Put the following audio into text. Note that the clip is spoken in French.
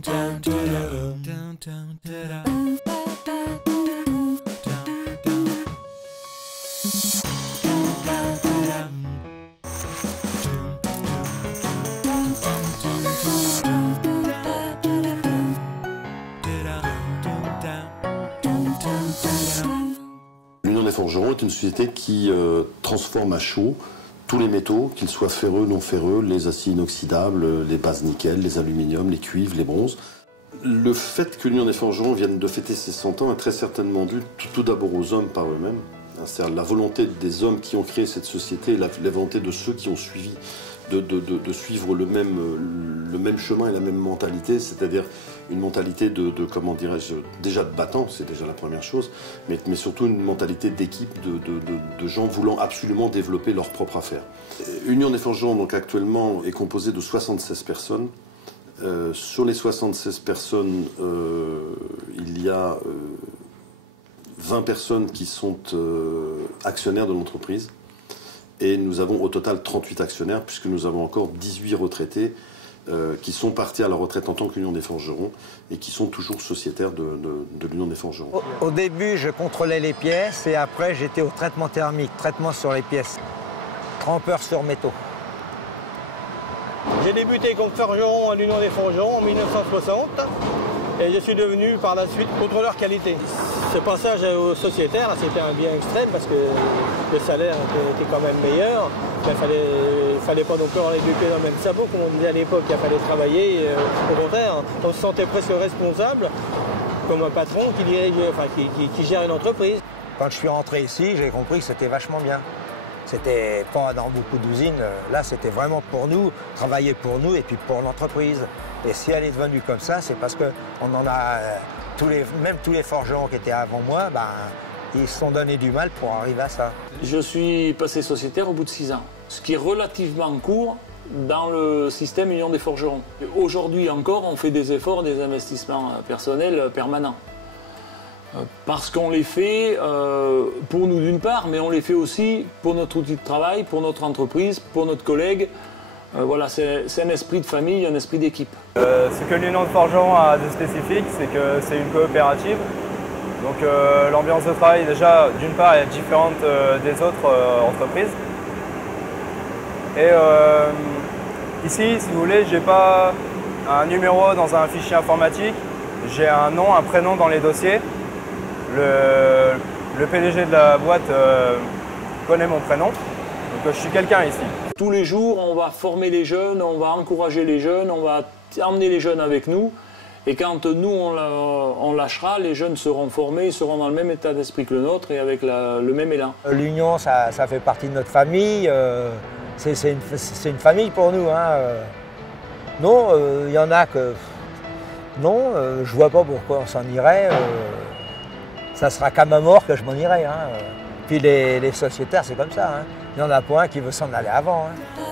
L'Union des Forgerons est une société qui transforme à chaud tous les métaux, qu'ils soient ferreux, non ferreux, les aciers inoxydables, les bases nickel, les aluminiums, les cuivres, les bronzes. Le fait que l'Union des Forgerons vienne de fêter ses 100 ans est très certainement dû tout d'abord aux hommes par eux-mêmes. C'est-à-dire la volonté des hommes qui ont créé cette société et la volonté de ceux qui ont suivi de suivre le même chemin et la même mentalité, c'est-à-dire une mentalité comment dirais-je, déjà de battant, c'est déjà la première chose, mais surtout une mentalité d'équipe, de gens voulant absolument développer leur propre affaire. Union des Forgerons, donc actuellement, est composée de 76 personnes. Sur les 76 personnes, il y a 20 personnes qui sont actionnaires de l'entreprise. Et nous avons au total 38 actionnaires, puisque nous avons encore 18 retraités qui sont partis à la retraite en tant qu'Union des Forgerons et qui sont toujours sociétaires de l'Union des Forgerons. Au début, je contrôlais les pièces et après, j'étais au traitement thermique, traitement sur les pièces, trempeur sur métaux. J'ai débuté comme forgeron à l'Union des Forgerons en 1960 et je suis devenu par la suite contrôleur qualité. Ce passage au sociétaire, c'était un bien extrême parce que le salaire était quand même meilleur. Il fallait pas non plus avoir les deux pieds dans le même sabot, comme on disait à l'époque, il fallait travailler. Au contraire, on se sentait presque responsable, comme un patron qui gère une entreprise. Quand je suis rentré ici, j'ai compris que c'était vachement bien. C'était pas dans beaucoup d'usines, là c'était vraiment pour nous, travailler pour nous et puis pour l'entreprise. Et si elle est devenue comme ça, c'est parce qu'on en a, même tous les forgerons qui étaient avant moi, ils se sont donné du mal pour arriver à ça. Je suis passé sociétaire au bout de 6 ans, ce qui est relativement court dans le système Union des Forgerons. Aujourd'hui encore, on fait des efforts, des investissements personnels permanents. Parce qu'on les fait pour nous d'une part, mais on les fait aussi pour notre outil de travail, pour notre entreprise, pour notre collègue. Voilà, c'est un esprit de famille, un esprit d'équipe. Ce que l'Union de Forgerons a de spécifique, c'est que c'est une coopérative. Donc l'ambiance de travail, déjà, d'une part, est différente des autres entreprises. Et ici, si vous voulez, je n'ai pas un numéro dans un fichier informatique. J'ai un nom, un prénom dans les dossiers. Le PDG de la boîte connaît mon prénom, donc je suis quelqu'un ici. Tous les jours, on va former les jeunes, on va encourager les jeunes, on va emmener les jeunes avec nous. Et quand nous, on lâchera, les jeunes seront formés, ils seront dans le même état d'esprit que le nôtre et avec le même élan. L'Union, ça fait partie de notre famille, c'est une famille pour nous. Hein. Non, il y en a que... Non, je vois pas pourquoi on s'en irait. Ça sera qu'à ma mort que je m'en irai. Hein. Puis les sociétaires, c'est comme ça. Hein. Il n'y en a pas un qui veut s'en aller avant. Hein.